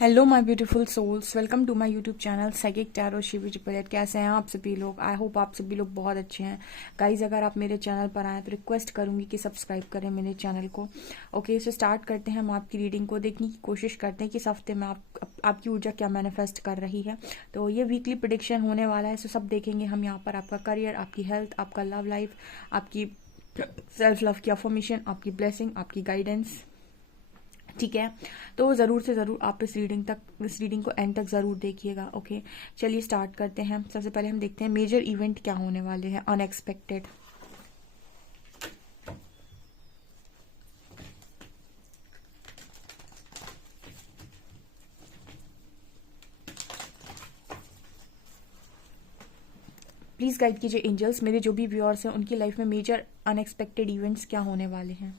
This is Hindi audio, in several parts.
Hello my beautiful souls, welcome to my YouTube channel psychic tarot Shivi triplet. कैसे हैं आप सभी लोग? आई होप आप सभी लोग बहुत अच्छे हैं। गाइज, अगर आप मेरे चैनल पर आए तो रिक्वेस्ट करूंगी कि सब्सक्राइब करें मेरे चैनल को। ओके, सो स्टार्ट करते हैं। हम आपकी रीडिंग को देखने की कोशिश करते हैं कि इस हफ्ते में आपकी ऊर्जा क्या मैनिफेस्ट कर रही है। तो ये वीकली प्रिडिक्शन होने वाला है, सो सब देखेंगे हम यहाँ पर। आपका करियर, आपकी हेल्थ, आपका लव लाइफ, आपकी सेल्फ लव की अफर्मेशन, आपकी ब्लेसिंग, आपकी गाइडेंस। ठीक है, तो ज़रूर से ज़रूर आप इस रीडिंग को एंड तक ज़रूर देखिएगा। ओके, चलिए स्टार्ट करते हैं। सबसे पहले हम देखते हैं मेजर इवेंट क्या होने वाले हैं, अनएक्सपेक्टेड। प्लीज़ गाइड कीजिए एंजल्स, मेरे जो भी व्यूअर्स हैं उनकी लाइफ में मेजर अनएक्सपेक्टेड इवेंट्स क्या होने वाले हैं।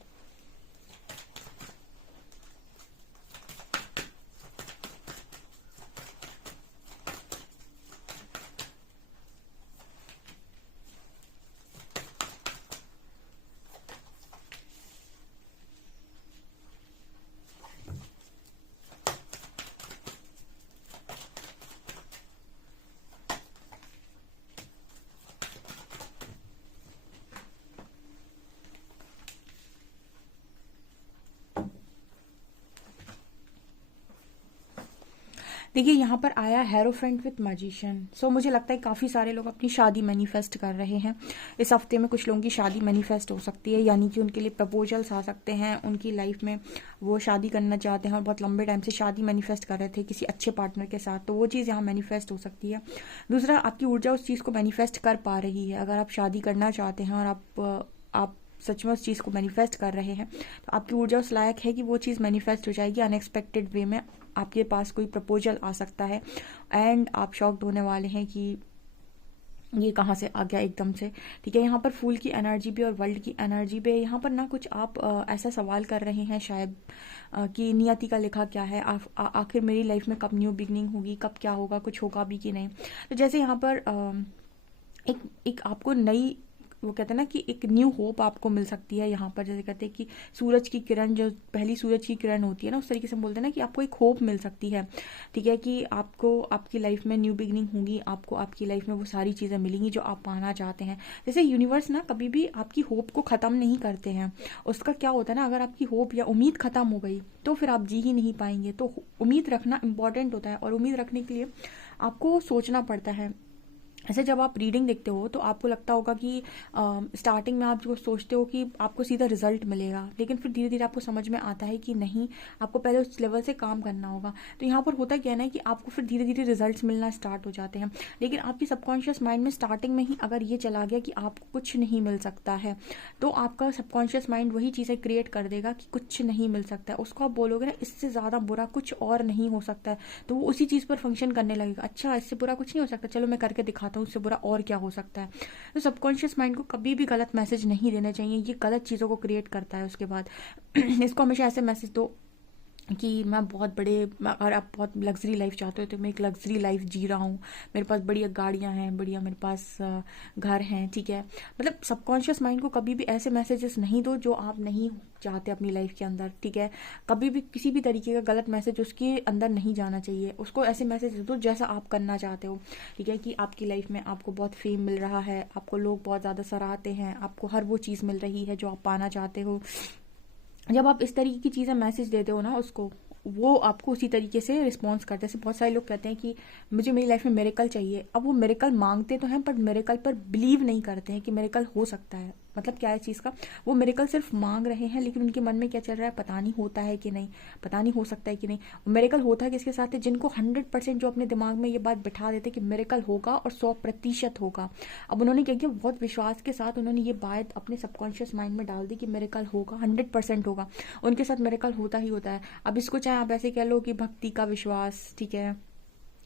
देखिए, यहाँ पर आया हेरोफ्रेंट विथ मैजिशियन। सो मुझे लगता है काफ़ी सारे लोग अपनी शादी मैनिफेस्ट कर रहे हैं। इस हफ्ते में कुछ लोगों की शादी मैनिफेस्ट हो सकती है, यानी कि उनके लिए प्रपोजल्स आ सकते हैं। उनकी लाइफ में वो शादी करना चाहते हैं और बहुत लंबे टाइम से शादी मैनिफेस्ट कर रहे थे किसी अच्छे पार्टनर के साथ, तो वो चीज़ यहाँ मैनिफेस्ट हो सकती है। दूसरा, आपकी ऊर्जा उस चीज़ को मैनिफेस्ट कर पा रही है। अगर आप शादी करना चाहते हैं और आप सच में उस चीज़ को मैनिफेस्ट कर रहे हैं, तो आपकी ऊर्जा उस लायक है कि वो चीज़ मैनिफेस्ट हो जाएगी अनएक्सपेक्टेड वे में। आपके पास कोई प्रपोजल आ सकता है एंड आप शॉक्ड होने वाले हैं कि ये कहाँ से आ गया एकदम से। ठीक है, यहाँ पर फूल की एनर्जी भी और वर्ल्ड की एनर्जी भी है। यहाँ पर ना कुछ आप ऐसा सवाल कर रहे हैं शायद कि नियति का लिखा क्या है, आखिर मेरी लाइफ में कब न्यू बिगनिंग होगी, कब क्या होगा, कुछ होगा भी कि नहीं। तो जैसे यहाँ पर एक एक आपको नई, वो कहते हैं ना कि एक न्यू होप आपको मिल सकती है। यहाँ पर जैसे कहते हैं कि सूरज की किरण, जो पहली सूरज की किरण होती है ना, उस तरीके से हम बोलते हैं ना कि आपको एक होप मिल सकती है। ठीक है, कि आपको आपकी लाइफ में न्यू बिगनिंग होगी, आपको आपकी लाइफ में वो सारी चीज़ें मिलेंगी जो आप पाना चाहते हैं। जैसे यूनिवर्स ना कभी भी आपकी होप को ख़त्म नहीं करते हैं। उसका क्या होता है ना, अगर आपकी होप या उम्मीद ख़त्म हो गई तो फिर आप जी ही नहीं पाएंगे। तो उम्मीद रखना इंपॉर्टेंट होता है, और उम्मीद रखने के लिए आपको सोचना पड़ता है। ऐसे जब आप रीडिंग देखते हो तो आपको लगता होगा कि स्टार्टिंग में आप जो सोचते हो कि आपको सीधा रिजल्ट मिलेगा, लेकिन फिर धीरे धीरे आपको समझ में आता है कि नहीं, आपको पहले उस लेवल से काम करना होगा। तो यहाँ पर होता क्या है ना कि आपको फिर धीरे धीरे रिजल्ट्स मिलना स्टार्ट हो जाते हैं। लेकिन आपकी सबकॉन्शियस माइंड में स्टार्टिंग में ही अगर ये चला गया कि आपको कुछ नहीं मिल सकता है, तो आपका सबकॉन्शियस माइंड वही चीज़ें क्रिएट कर देगा कि कुछ नहीं मिल सकता है। उसको आप बोलोगे ना इससे ज़्यादा बुरा कुछ और नहीं हो सकता है, तो वो उसी चीज़ पर फंक्शन करने लगेगा। अच्छा, इससे बुरा कुछ नहीं हो सकता, चलो मैं करके दिखाता हूँ, उससे बुरा और क्या हो सकता है। तो सबकॉन्शियस माइंड को कभी भी गलत मैसेज नहीं देने चाहिए, ये गलत चीज़ों को क्रिएट करता है। उसके बाद इसको हमेशा ऐसे मैसेज दो कि मैं बहुत बड़े, अगर आप बहुत लग्जरी लाइफ चाहते हो तो मैं एक लग्जरी लाइफ जी रहा हूँ, मेरे पास बढ़िया गाड़ियाँ हैं, बढ़िया मेरे पास घर हैं। ठीक है, मतलब सबकॉन्शियस माइंड को कभी भी ऐसे मैसेजेस नहीं दो जो आप नहीं चाहते अपनी लाइफ के अंदर। ठीक है, कभी भी किसी भी तरीके का गलत मैसेज उसके अंदर नहीं जाना चाहिए। उसको ऐसे मैसेज दो जैसा आप करना चाहते हो। ठीक है, कि आपकी लाइफ में आपको बहुत फेम मिल रहा है, आपको लोग बहुत ज़्यादा सराहते हैं, आपको हर वो चीज़ मिल रही है जो आप पाना चाहते हो। जब आप इस तरीके की चीज़ें मैसेज देते हो ना उसको, वो आपको उसी तरीके से रिस्पॉन्स करते हैं। जैसे बहुत सारे लोग कहते हैं कि मुझे मेरी लाइफ में मेरेकल चाहिए। अब वो मेरेकल मांगते तो हैं पर मेरेकल पर बिलीव नहीं करते हैं कि मेरेकल हो सकता है। मतलब क्या है चीज़ का, वो मेरेकल सिर्फ मांग रहे हैं, लेकिन उनके मन में क्या चल रहा है पता नहीं, होता है कि नहीं, पता नहीं हो सकता है कि नहीं। मेरेकल होता है किसके साथ है, जिनको 100% जो अपने दिमाग में ये बात बिठा देते कि मेरेकल होगा और 100% होगा। अब उन्होंने क्या किया, बहुत विश्वास के साथ उन्होंने ये बात अपने सबकॉन्शियस माइंड में डाल दी कि मेरेकल होगा, 100% होगा, उनके साथ मेरेकल होता ही होता है। अब इसको चाहे आप ऐसे कह लो कि भक्ति का विश्वास, ठीक है,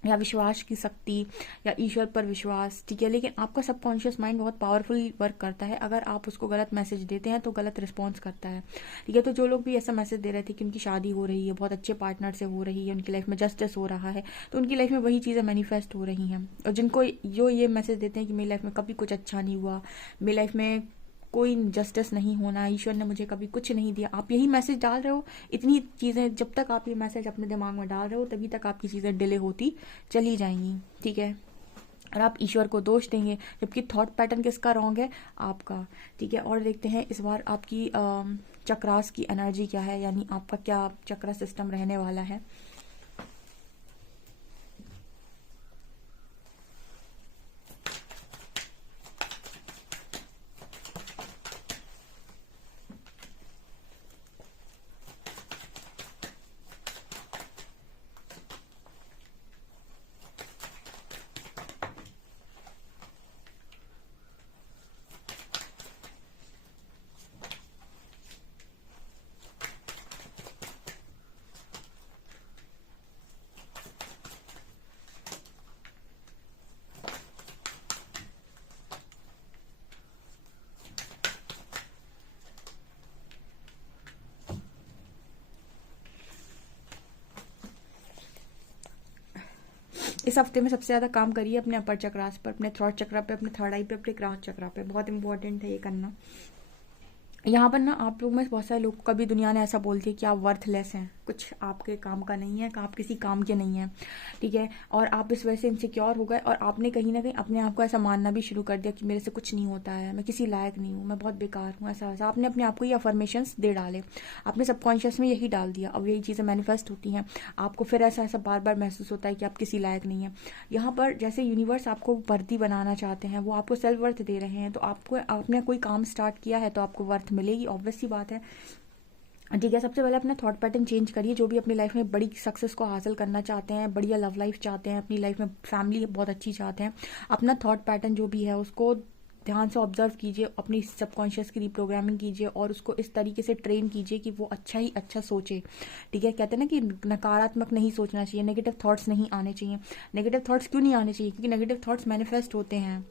या विश्वास की शक्ति, या ईश्वर पर विश्वास। ठीक है, लेकिन आपका सबकॉन्शियस माइंड बहुत पावरफुल वर्क करता है। अगर आप उसको गलत मैसेज देते हैं तो गलत रिस्पॉन्स करता है। ठीक है, तो जो लोग भी ऐसा मैसेज दे रहे थे कि उनकी शादी हो रही है, बहुत अच्छे पार्टनर से हो रही है, उनकी लाइफ में जस्टिस हो रहा है, तो उनकी लाइफ में वही चीज़ें मैनिफेस्ट हो रही हैं। और जिनको जो ये मैसेज देते हैं कि मेरी लाइफ में कभी कुछ अच्छा नहीं हुआ, मेरी लाइफ में कोई जस्टिस नहीं होना, ईश्वर ने मुझे कभी कुछ नहीं दिया। आप यही मैसेज डाल रहे हो, इतनी चीज़ें जब तक आप ये मैसेज अपने दिमाग में डाल रहे हो तभी तक आपकी चीज़ें डिले होती चली जाएंगी, ठीक है। और आप ईश्वर को दोष देंगे, जबकि थॉट पैटर्न किसका रॉन्ग है, आपका, ठीक है। और देखते हैं इस बार आपकी चक्रास की एनर्जी क्या है, यानी आपका क्या चक्रा सिस्टम रहने वाला है। इस हफ्ते में सबसे ज़्यादा काम करिए अपने अपर चक्रास पर, अपने थ्रोट चक्रा पे, अपने थर्ड आई पे, अपने क्राउन चक्रा पे। बहुत इंपॉर्टेंट है ये करना। यहाँ पर ना आप लोग में बहुत सारे लोग, कभी दुनिया ने ऐसा बोल दिया कि आप वर्थलेस हैं, कुछ आपके काम का नहीं है, आप किसी काम के नहीं हैं, ठीक है। और आप इस वजह से इनसिक्योर हो गए और आपने कहीं ना कहीं अपने आप को ऐसा मानना भी शुरू कर दिया कि मेरे से कुछ नहीं होता है, मैं किसी लायक नहीं हूँ, मैं बहुत बेकार हूँ, ऐसा ऐसा आपने अपने आप को ये अफर्मेशंस दे डाले, आपने सबकॉन्शियस में यही डाल दिया। अब यही चीज़ें मैनिफेस्ट होती हैं, आपको फिर ऐसा ऐसा बार बार महसूस होता है कि आप किसी लायक नहीं है। यहाँ पर जैसे यूनिवर्स आपको वर्दी बनाना चाहते हैं, वो आपको सेल्फ वर्थ दे रहे हैं, तो आपको आपने कोई काम स्टार्ट किया है तो आपको वर्थ मिलेगी, ऑब्वियस सी बात है, ठीक है। सबसे पहले अपना थॉट पैटर्न चेंज करिए। जो भी अपनी लाइफ में बड़ी सक्सेस को हासिल करना चाहते हैं, बढ़िया लव लाइफ चाहते हैं, अपनी लाइफ में फैमिली बहुत अच्छी चाहते हैं, अपना थॉट पैटर्न जो भी है उसको ध्यान से ऑब्जर्व कीजिए, अपनी सबकॉन्शियस की रिप्रोग्रामिंग कीजिए और उसको इस तरीके से ट्रेन कीजिए कि वो अच्छा ही अच्छा सोचे, ठीक है। कहते हैं ना कि नकारात्मक नहीं सोचना चाहिए, नेगेटिव थॉट्स नहीं आने चाहिए। नेगेटिव थॉट्स क्यों नहीं आने चाहिए? क्योंकि नेगेटिव थॉट्स मैनिफेस्ट होते हैं।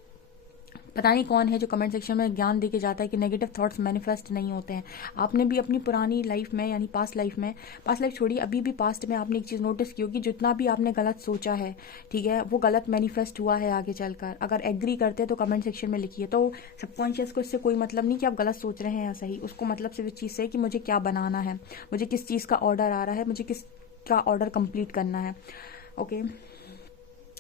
पता नहीं कौन है जो कमेंट सेक्शन में ज्ञान देके जाता है कि नेगेटिव थॉट्स मैनिफेस्ट नहीं होते हैं। आपने भी अपनी पुरानी लाइफ में, यानी पास्ट लाइफ छोड़िए, अभी भी पास्ट में आपने एक चीज़ नोटिस की होगी, जितना भी आपने गलत सोचा है, ठीक है, वो गलत मैनिफेस्ट हुआ है आगे चलकर। अगर एग्री करते हैं तो कमेंट सेक्शन में लिखिए। तो सबकॉन्शियस को इससे कोई मतलब नहीं कि आप गलत सोच रहे हैं या सही, उसको मतलब सिर्फ इस चीज़ से कि मुझे क्या बनाना है, मुझे किस चीज़ का ऑर्डर आ रहा है, मुझे किस का ऑर्डर कंप्लीट करना है, ओके।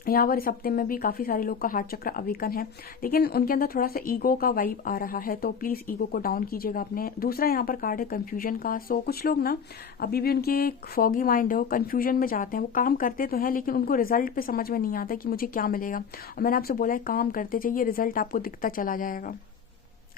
यहाँ पर इस हफ्ते में भी काफ़ी सारे लोग का हार्ट चक्र अवेकन है, लेकिन उनके अंदर थोड़ा सा ईगो का वाइब आ रहा है, तो प्लीज़ ईगो को डाउन कीजिएगा अपने। दूसरा यहाँ पर कार्ड है कंफ्यूजन का। सो कुछ लोग ना अभी भी उनकी एक फॉगी माइंड है, वो कंफ्यूजन में जाते हैं, वो काम करते तो हैं लेकिन उनको रिजल्ट पे समझ में नहीं आता कि मुझे क्या मिलेगा। और मैंने आपसे बोला है काम करते जाइए, रिजल्ट आपको दिखता चला जाएगा।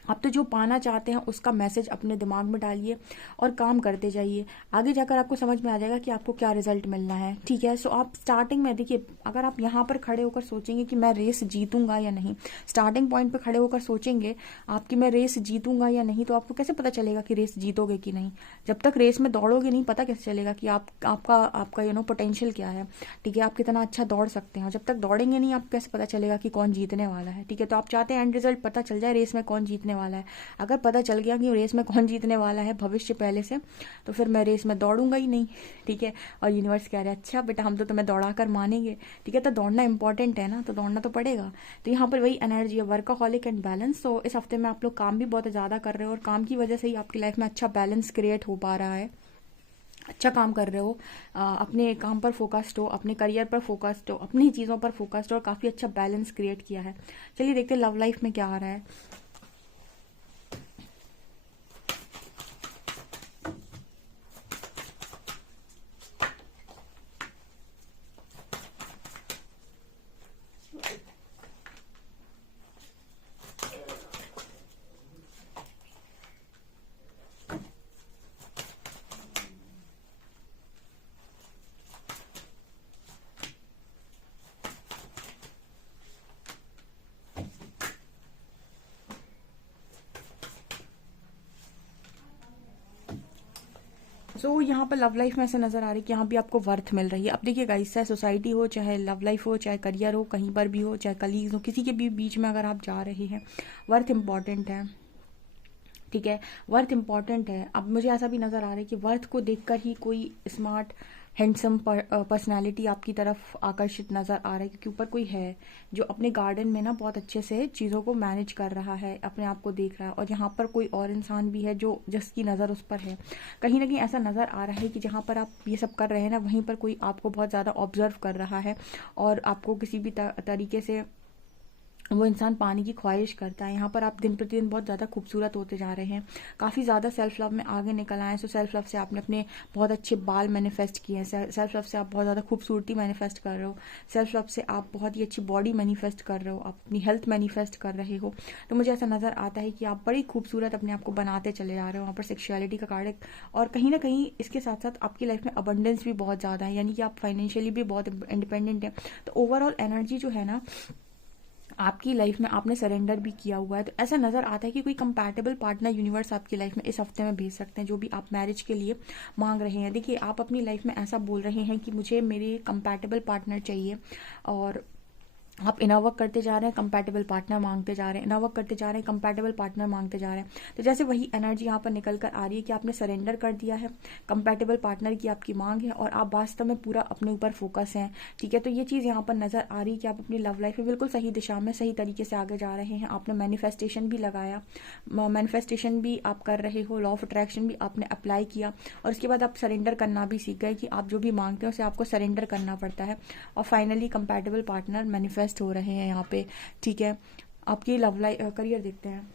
आप तो जो पाना चाहते हैं उसका मैसेज अपने दिमाग में डालिए और काम करते जाइए, आगे जाकर आपको समझ में आ जाएगा कि आपको क्या रिजल्ट मिलना है, ठीक है। सो आप स्टार्टिंग में देखिए, अगर आप यहाँ पर खड़े होकर सोचेंगे कि मैं रेस जीतूंगा या नहीं, स्टार्टिंग पॉइंट पर खड़े होकर सोचेंगे आप कि मैं रेस जीतूंगा या नहीं, तो आपको कैसे पता चलेगा कि रेस जीतोगे कि नहीं? जब तक रेस में दौड़ोगे नहीं, पता कैसे चलेगा कि आपका पोटेंशियल क्या है, ठीक है, आप कितना अच्छा दौड़ सकते हैं। जब तक दौड़ेंगे नहीं, आप कैसे पता चलेगा कि कौन जीतने वाला है, ठीक है। तो आप चाहते हैं एंड रिजल्ट पता चल जाए, रेस में कौन जीतने वाला है। अगर पता चल गया कि रेस में कौन जीतने वाला है भविष्य पहले से, तो फिर मैं रेस में दौड़ूंगा ही नहीं, ठीक है। और यूनिवर्स कह रहे हैं अच्छा बेटा, हम तो तुम्हें दौड़ा कर मानेंगे, ठीक है। तो दौड़ना इंपॉर्टेंट है ना, तो दौड़ना तो पड़ेगा। तो यहाँ पर वही एनर्जी है, वर्कaholic एंड बैलेंस। तो इस हफ्ते में आप लोग काम भी बहुत ज़्यादा कर रहे हो और काम की वजह से ही आपकी लाइफ में अच्छा बैलेंस क्रिएट हो पा रहा है, अच्छा काम कर रहे हो, अपने काम पर फोकस्ड हो, अपने करियर पर फोकस्ड हो, अपनी चीज़ों पर फोकस्ड हो और काफ़ी अच्छा बैलेंस क्रिएट किया है। चलिए देखते हैं लव लाइफ में क्या आ रहा है। यहाँ पर लव लाइफ में ऐसा नजर आ रहा है कि यहाँ भी आपको वर्थ मिल रही है। अब देखिए गाइस, चाहे सोसाइटी हो, चाहे लव लाइफ हो, चाहे करियर हो, कहीं पर भी हो, चाहे कलीग्स हो, किसी के भी बीच में अगर आप जा रहे हैं, वर्थ इंपॉर्टेंट है, ठीक है। वर्थ इंपॉर्टेंट है। अब मुझे ऐसा भी नजर आ रहा है कि वर्थ को देखकर ही कोई स्मार्ट हैंडसम पर्सनालिटी आपकी तरफ आकर्षित नज़र आ रहा है, क्योंकि ऊपर कोई है जो अपने गार्डन में ना बहुत अच्छे से चीज़ों को मैनेज कर रहा है, अपने आप को देख रहा है। और यहाँ पर कोई और इंसान भी है जो जिसकी नज़र उस पर है। कहीं ना कहीं ऐसा नज़र आ रहा है कि जहाँ पर आप ये सब कर रहे हैं ना, वहीं पर कोई आपको बहुत ज़्यादा ऑब्जर्व कर रहा है और आपको किसी भी तरीके से वो इंसान पाने की ख्वाहिश करता है। यहाँ पर आप दिन प्रतिदिन बहुत ज़्यादा खूबसूरत होते जा रहे हैं, काफ़ी ज़्यादा सेल्फ लव में आगे निकल आए हैं। सो सेल्फ लव से आपने अपने बहुत अच्छे बाल मैनिफेस्ट किए हैं, सेल्फ लव से आप बहुत ज़्यादा खूबसूरती मैनिफेस्ट कर रहे हो, सेल्फ लव से आप बहुत ही अच्छी बॉडी मैनिफेस्ट कर रहे हो, आप अपनी हेल्थ मैनिफेस्ट कर रहे हो। तो मुझे ऐसा नज़र आता है कि आप बड़ी खूबसूरत अपने आप को बनाते चले जा रहे हो। वहाँ पर सेक्सुअलिटी का कार्ड है और कहीं ना कहीं इसके साथ साथ आपकी लाइफ में अबंडेंस भी बहुत ज़्यादा है, यानी कि आप फाइनेंशियली भी बहुत इंडिपेंडेंट हैं। तो ओवरऑल एनर्जी जो है ना आपकी लाइफ में आपने सरेंडर भी किया हुआ है। तो ऐसा नज़र आता है कि कोई कंपैटिबल पार्टनर यूनिवर्स आपकी लाइफ में इस हफ्ते में भेज सकते हैं, जो भी आप मैरिज के लिए मांग रहे हैं। देखिए, आप अपनी लाइफ में ऐसा बोल रहे हैं कि मुझे मेरे कंपैटिबल पार्टनर चाहिए, और आप इनर वर्क करते जा रहे हैं, कंपैटिबल पार्टनर मांगते जा रहे हैं, इनर वर्क करते जा रहे हैं, कंपैटिबल पार्टनर मांगते जा रहे हैं। तो जैसे वही एनर्जी यहाँ पर निकल कर आ रही है कि आपने सरेंडर कर दिया है, कंपैटिबल पार्टनर की आपकी मांग है और आप वास्तव में पूरा अपने ऊपर फोकस हैं। ठीक है, तो ये चीज़ यहाँ पर नज़र आ रही है कि आप अपनी लव लाइफ में बिल्कुल सही दिशा में सही तरीके से आगे जा रहे हैं। आपने मैनिफेस्टेशन भी लगाया, मैनिफेस्टेशन भी आप कर रहे हो, लॉ ऑफ अट्रैक्शन भी आपने अप्लाई किया, और उसके बाद आप सरेंडर करना भी सीख गए कि आप जो भी मांगते हैं उसे आपको सरेंडर करना पड़ता है। और फाइनली कंपैटिबल पार्टनर मैनिफेस्ट हो रहे हैं यहाँ पे। ठीक है, आपकी लव लाइफ करियर देखते हैं।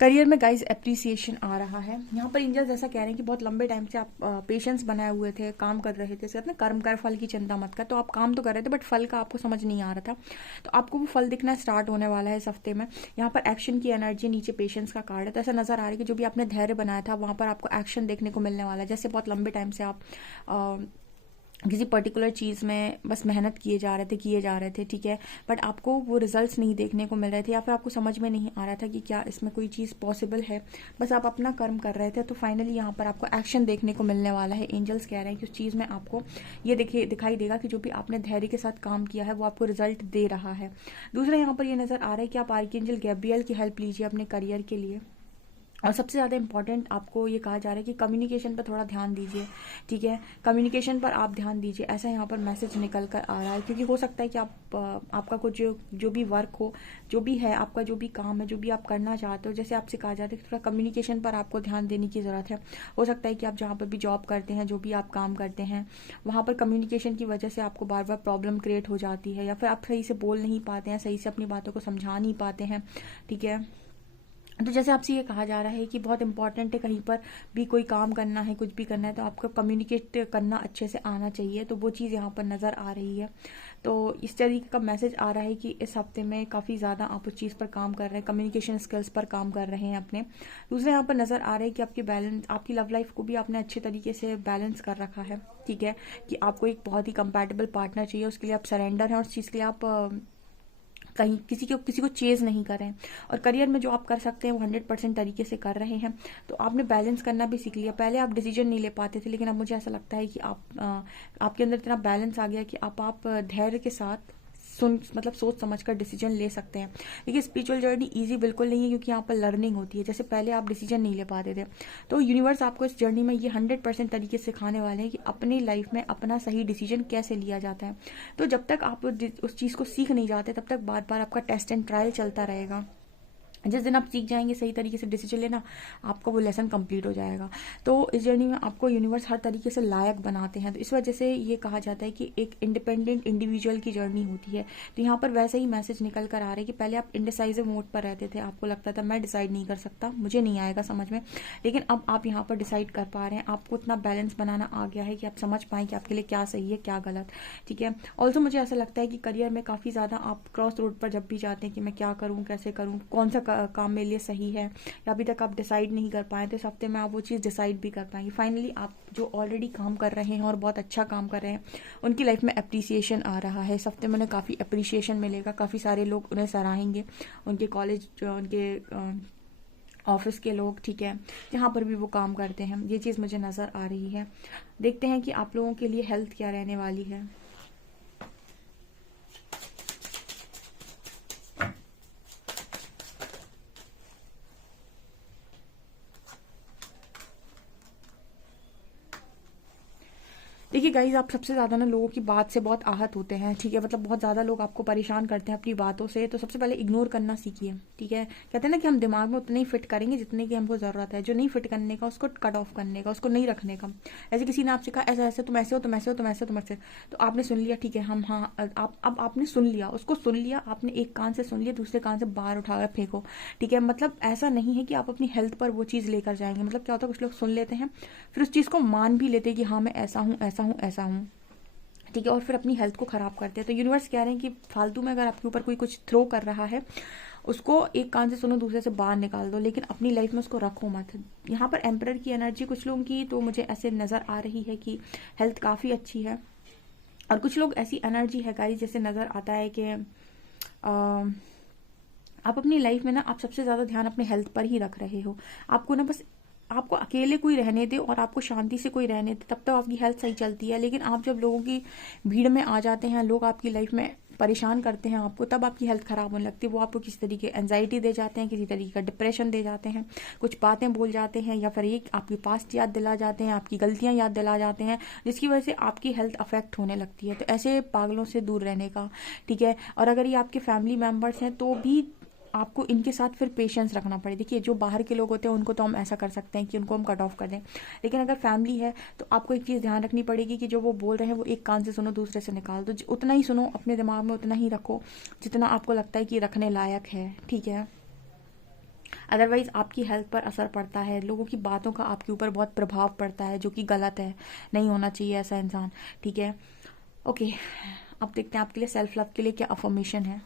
करियर में गाइज एप्रिसिएशन आ रहा है। यहाँ पर एंजल्स ऐसा कह रहे हैं कि बहुत लंबे टाइम से आप पेशेंस बनाए हुए थे, काम कर रहे थे, कहते हैं कर्म कर फल की चिंता मत कर। तो आप काम तो कर रहे थे बट फल का आपको समझ नहीं आ रहा था, तो आपको वो फल दिखना स्टार्ट होने वाला है इस हफ्ते में। यहाँ पर एक्शन की एनर्जी, नीचे पेशेंस का कार्ड है। तो ऐसा नजर आ रहा है कि जो भी आपने धैर्य बनाया था वहाँ पर आपको एक्शन देखने को मिलने वाला है। जैसे बहुत लंबे टाइम से आप किसी पर्टिकुलर चीज़ में बस मेहनत किए जा रहे थे, ठीक है, बट आपको वो रिजल्ट्स नहीं देखने को मिल रहे थे, या फिर आपको समझ में नहीं आ रहा था कि क्या इसमें कोई चीज़ पॉसिबल है, बस आप अपना कर्म कर रहे थे। तो फाइनली यहाँ पर आपको एक्शन देखने को मिलने वाला है। एंजल्स कह रहे हैं कि उस चीज़ में आपको ये दिखाई देगा कि जो भी आपने धैर्य के साथ काम किया है वो आपको रिजल्ट दे रहा है। दूसरा यहाँ पर ये नज़र आ रहा है कि आप आर्कएंजल गैब्रियल की हेल्प लीजिए अपने करियर के लिए। और सबसे ज़्यादा इंपॉर्टेंट आपको ये कहा जा रहा है कि कम्युनिकेशन पर थोड़ा ध्यान दीजिए। ठीक है, कम्युनिकेशन पर आप ध्यान दीजिए, ऐसा यहाँ पर मैसेज निकल कर आ रहा है। क्योंकि हो सकता है कि आपका कुछ जो भी वर्क हो, जो भी है आपका, जो भी काम है, जो भी आप करना चाहते हो, जैसे आपसे कहा जाता है कि थोड़ा कम्युनिकेशन पर आपको ध्यान देने की ज़रूरत है। हो सकता है कि आप जहाँ पर भी जॉब करते हैं, जो भी आप काम करते हैं, वहाँ पर कम्युनिकेशन की वजह से आपको बार बार प्रॉब्लम क्रिएट हो जाती है, या फिर आप सही से बोल नहीं पाते हैं, सही से अपनी बातों को समझा नहीं पाते हैं। ठीक है, तो जैसे आपसे ये कहा जा रहा है कि बहुत इंपॉर्टेंट है, कहीं पर भी कोई काम करना है, कुछ भी करना है, तो आपको कम्युनिकेट करना अच्छे से आना चाहिए। तो वो चीज़ यहाँ पर नज़र आ रही है। तो इस तरीके का मैसेज आ रहा है कि इस हफ्ते में काफ़ी ज़्यादा आप उस चीज़ पर काम कर रहे हैं, कम्युनिकेशन स्किल्स पर काम कर रहे हैं अपने। दूसरा यहाँ पर नज़र आ रहा है कि आपकी लव लाइफ को भी आपने अच्छे तरीके से बैलेंस कर रखा है। ठीक है, कि आपको एक बहुत ही कंपैटिबल पार्टनर चाहिए, उसके लिए आप सरेंडर हैं, और उस चीज़ के लिए आप कहीं किसी को चेज नहीं कर रहे हैं। और करियर में जो आप कर सकते हैं वो 100% तरीके से कर रहे हैं। तो आपने बैलेंस करना भी सीख लिया। पहले आप डिसीजन नहीं ले पाते थे, लेकिन अब मुझे ऐसा लगता है कि आपके अंदर इतना बैलेंस आ गया कि आप धैर्य के साथ सोच समझ कर डिसीजन ले सकते हैं। देखिए, स्पिरिचुअल जर्नी इजी बिल्कुल नहीं है, क्योंकि यहाँ पर लर्निंग होती है। जैसे पहले आप डिसीजन नहीं ले पाते थे, तो यूनिवर्स आपको इस जर्नी में ये 100% तरीके से सिखाने वाले हैं कि अपनी लाइफ में अपना सही डिसीजन कैसे लिया जाता है। तो जब तक आप उस चीज़ को सीख नहीं जाते, तब तक बार बार आपका टेस्ट एंड ट्रायल चलता रहेगा। जिस दिन आप सीख जाएंगे सही तरीके से डिसीजन लेना, आपका वो लेसन कंप्लीट हो जाएगा। तो इस जर्नी में आपको यूनिवर्स हर तरीके से लायक बनाते हैं। तो इस वजह से ये कहा जाता है कि एक इंडिपेंडेंट इंडिविजुअल की जर्नी होती है। तो यहाँ पर वैसे ही मैसेज निकल कर आ रहा है कि पहले आप इंडिसाइजिव मोड पर रहते थे, आपको लगता था मैं डिसाइड नहीं कर सकता, मुझे नहीं आएगा समझ में, लेकिन अब आप यहाँ पर डिसाइड कर पा रहे हैं। आपको इतना बैलेंस बनाना आ गया है कि आप समझ पाएँ कि आपके लिए क्या सही है क्या गलत। ठीक है। ऑल्सो मुझे ऐसा लगता है कि करियर में काफ़ी ज़्यादा आप क्रॉस रोड पर जब भी जाते हैं कि मैं क्या करूँ, कैसे करूँ, कौन सा काम मेरे लिए सही है, या अभी तक आप डिसाइड नहीं कर पाए, तो इस हफ्ते में आप वो चीज़ डिसाइड भी कर पाएंगे। फाइनली आप जो ऑलरेडी काम कर रहे हैं और बहुत अच्छा काम कर रहे हैं, उनकी लाइफ में अप्रिसिएशन आ रहा है। इस हफ्ते में उन्हें काफ़ी अप्रिसिएशन मिलेगा, काफ़ी सारे लोग उन्हें सराहेंगे, उनके कॉलेज, उनके ऑफिस के लोग, ठीक है, जहाँ पर भी वो काम करते हैं। ये चीज़ मुझे नज़र आ रही है। देखते हैं कि आप लोगों के लिए हेल्थ क्या रहने वाली है। देखिए गाइज, आप सबसे ज़्यादा ना लोगों की बात से बहुत आहत होते हैं। ठीक है, मतलब बहुत ज़्यादा लोग आपको परेशान करते हैं अपनी बातों से, तो सबसे पहले इग्नोर करना सीखिए। ठीक है, कहते हैं ना कि हम दिमाग में उतने ही फिट करेंगे जितने की हमको ज़रूरत है। जो नहीं फिट करने का उसको कट ऑफ करने का, उसको नहीं रखने का। ऐसे किसी ने आपसे कहा ऐसा ऐसे तुम ऐसे हो, तुम ऐसे हो, तुम ऐसे हो, तुम ऐसे, तो आपने सुन लिया, ठीक है, हम हाँ, अब आपने सुन लिया, उसको सुन लिया आपने, एक कान से सुन लिया, दूसरे कान से बाहर उठा कर फेंको। ठीक है, मतलब ऐसा नहीं है कि आप अपनी हेल्थ पर वो चीज़ लेकर जाएंगे। मतलब क्या होता है, कुछ लोग सुन लेते हैं, फिर उस चीज़ को मान भी लेते हैं कि हाँ मैं ऐसा हूँ ऐसा हूँ ऐसा हूँ। ठीक है, और फिर अपनी हेल्थ को ख़राब करते हैं। तो यूनिवर्स कह रहे हैं कि फालतू में अगर आपके ऊपर कोई कुछ थ्रो कर रहा है, उसको एक कान से सुनो, दूसरे से बाहर निकाल दो, लेकिन अपनी लाइफ में उसको रखो मत। यहाँ पर एम्परर की एनर्जी कुछ लोगों की तो मुझे ऐसे नज़र आ रही है कि हेल्थ काफ़ी अच्छी है, और कुछ लोग ऐसी एनर्जी है गाइस जैसे नज़र आता है कि आप अपनी लाइफ में ना, आप सबसे ज़्यादा ध्यान अपने हेल्थ पर ही रख रहे हो। आपको ना बस, आपको अकेले कोई रहने दे और आपको शांति से कोई रहने दे, तब तो आपकी हेल्थ सही चलती है। लेकिन आप जब लोगों की भीड़ में आ जाते हैं, लोग आपकी लाइफ में परेशान करते हैं आपको, तब आपकी हेल्थ खराब होने लगती है। वो आपको किसी तरीके एंजाइटी दे जाते हैं, किसी तरीके का डिप्रेशन दे जाते हैं, कुछ बातें बोल जाते हैं, या फिर एक आपकी पास्ट याद दिला जाते हैं, आपकी गलतियां याद दिला जाते हैं, जिसकी वजह से आपकी हेल्थ अफेक्ट होने लगती है। तो ऐसे पागलों से दूर रहने का। ठीक है, और अगर ये आपके फैमिली मेम्बर्स हैं तो भी आपको इनके साथ फिर पेशेंस रखना पड़े। देखिए, जो बाहर के लोग होते हैं उनको तो हम ऐसा कर सकते हैं कि उनको हम कट ऑफ कर दें, लेकिन अगर फैमिली है तो आपको एक चीज़ ध्यान रखनी पड़ेगी कि जो वो बोल रहे हैं वो एक कान से सुनो, दूसरे से निकाल दो। उतना ही सुनो, अपने दिमाग में उतना ही रखो जितना आपको लगता है कि रखने लायक है। ठीक है, अदरवाइज आपकी हेल्थ पर असर पड़ता है, लोगों की बातों का आपके ऊपर बहुत प्रभाव पड़ता है, जो कि गलत है, नहीं होना चाहिए ऐसा इंसान। ठीक है, ओके, अब देखते हैं आपके लिए सेल्फ लव के लिए क्या अफर्मेशन है।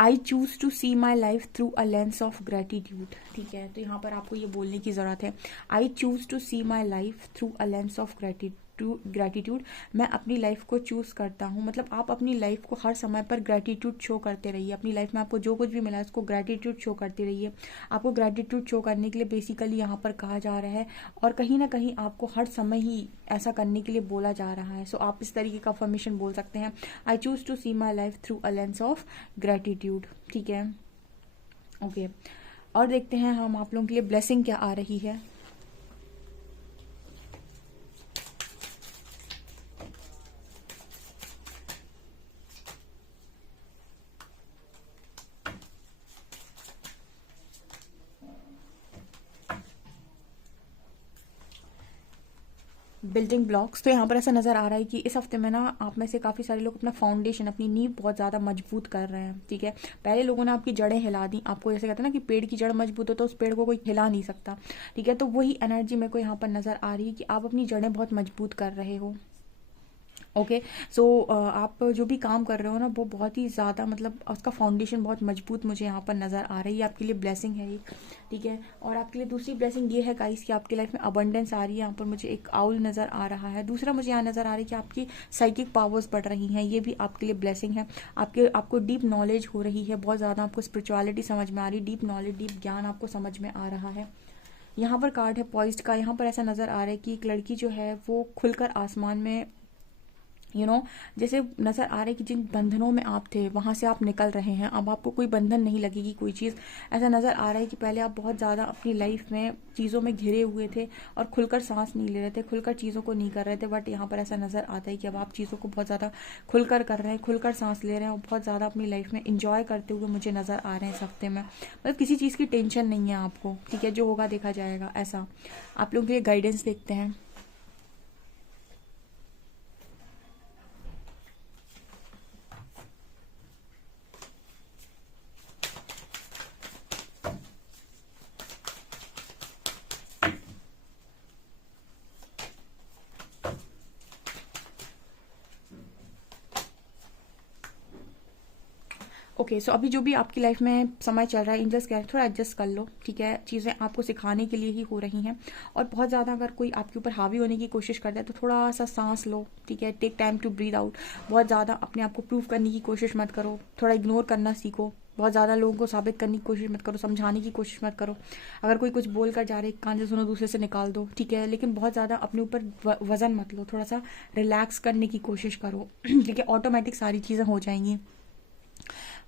I choose to see my life through a lens of gratitude. ठीक है, तो यहाँ पर आपको ये बोलने की ज़रूरत है, I choose to see my life through a lens of gratitude. मैं अपनी लाइफ को चूज़ करता हूँ। मतलब आप अपनी लाइफ को हर समय पर ग्रेटिट्यूड शो करते रहिए। अपनी लाइफ में आपको जो कुछ भी मिला है उसको ग्रेटिट्यूड शो करते रहिए। आपको ग्रेटिट्यूड शो करने के लिए बेसिकली यहाँ पर कहा जा रहा है, और कहीं ना कहीं आपको हर समय ही ऐसा करने के लिए बोला जा रहा है। सो आप इस तरीके का अफर्मेशन बोल सकते हैं, I choose to see my life through a lens of gratitude. ठीक है, ओके, और देखते हैं हम आप लोगों के लिए ब्लेसिंग क्या आ रही है। बिल्डिंग ब्लॉक्स, तो यहाँ पर ऐसा नज़र आ रहा है कि इस हफ्ते में ना आप में से काफ़ी सारे लोग अपना फाउंडेशन, अपनी नींव बहुत ज़्यादा मजबूत कर रहे हैं। ठीक है, पहले लोगों ने आपकी जड़ें हिला दी। आपको जैसे कहते हैं ना कि पेड़ की जड़ मजबूत हो तो उस पेड़ को कोई हिला नहीं सकता। ठीक है, तो वही एनर्जी मेरे को यहाँ पर नज़र आ रही है कि आप अपनी जड़ें बहुत मजबूत कर रहे हो। ओके, सो आप जो भी काम कर रहे हो ना, वो बहुत ही ज़्यादा, मतलब उसका फाउंडेशन बहुत मजबूत मुझे यहाँ पर नज़र आ रही है। आपके लिए ब्लेसिंग है ये। ठीक है, और आपके लिए दूसरी ब्लेसिंग ये है गाइस कि आपकी लाइफ में अबंडेंस आ रही है। यहाँ पर मुझे एक आउल नज़र आ रहा है। दूसरा मुझे यहाँ नज़र आ रहा है कि आपकी साइकिक पावर्स बढ़ रही हैं, ये भी आपके लिए ब्लेसिंग है। आपको डीप नॉलेज हो रही है, बहुत ज़्यादा आपको स्पिरिचुअलिटी समझ में आ रही है, डीप नॉलेज, डीप ज्ञान आपको समझ में आ रहा है। यहाँ पर कार्ड है पॉइज्ड का। यहाँ पर ऐसा नज़र आ रहा है कि एक लड़की जो है वो खुलकर आसमान में जैसे नज़र आ रहा है कि जिन बंधनों में आप थे वहाँ से आप निकल रहे हैं, अब आपको कोई बंधन नहीं लगेगी कोई चीज़। ऐसा नज़र आ रहा है कि पहले आप बहुत ज़्यादा अपनी लाइफ में चीज़ों में घिरे हुए थे और खुलकर सांस नहीं ले रहे थे, खुलकर चीज़ों को नहीं कर रहे थे, बट यहाँ पर ऐसा नज़र आता है कि अब आप चीज़ों को बहुत ज़्यादा खुलकर कर रहे हैं, खुलकर सांस ले रहे हैं और बहुत ज़्यादा अपनी लाइफ में इंजॉय करते हुए मुझे नज़र आ रहे हैं इस हफ्ते में। मतलब किसी चीज़ की टेंशन नहीं है आपको, ठीक है, जो होगा देखा जाएगा। ऐसा आप लोगों के लिए गाइडेंस देखते हैं। ओके, सो अभी जो भी आपकी लाइफ में समय चल रहा है, एंजल्स कह रहे हैं थोड़ा एडजस्ट कर लो, ठीक है, चीज़ें आपको सिखाने के लिए ही हो रही हैं। और बहुत ज़्यादा अगर कोई आपके ऊपर हावी होने की कोशिश करता है तो थोड़ा सा सांस लो, ठीक है, take time to breathe out. बहुत ज़्यादा अपने आप को प्रूव करने की कोशिश मत करो, थोड़ा इग्नोर करना सीखो, बहुत ज़्यादा लोगों को साबित करने की कोशिश मत करो, समझाने की कोशिश मत करो। अगर कोई कुछ बोल कर जा रहे कान से सुनो, दूसरे से निकाल दो, ठीक है, लेकिन बहुत ज़्यादा अपने ऊपर वजन मत लो, थोड़ा सा रिलैक्स करने की कोशिश करो, ठीक है, ऑटोमेटिक सारी चीज़ें हो जाएंगी।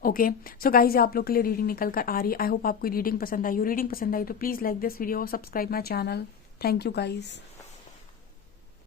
ओके, सो गाइज आप लोग के लिए रीडिंग निकल कर आ रही है। आई होप आपको रीडिंग पसंद आई हो। रीडिंग पसंद आई तो please like this video, subscribe my channel. Thank you guys.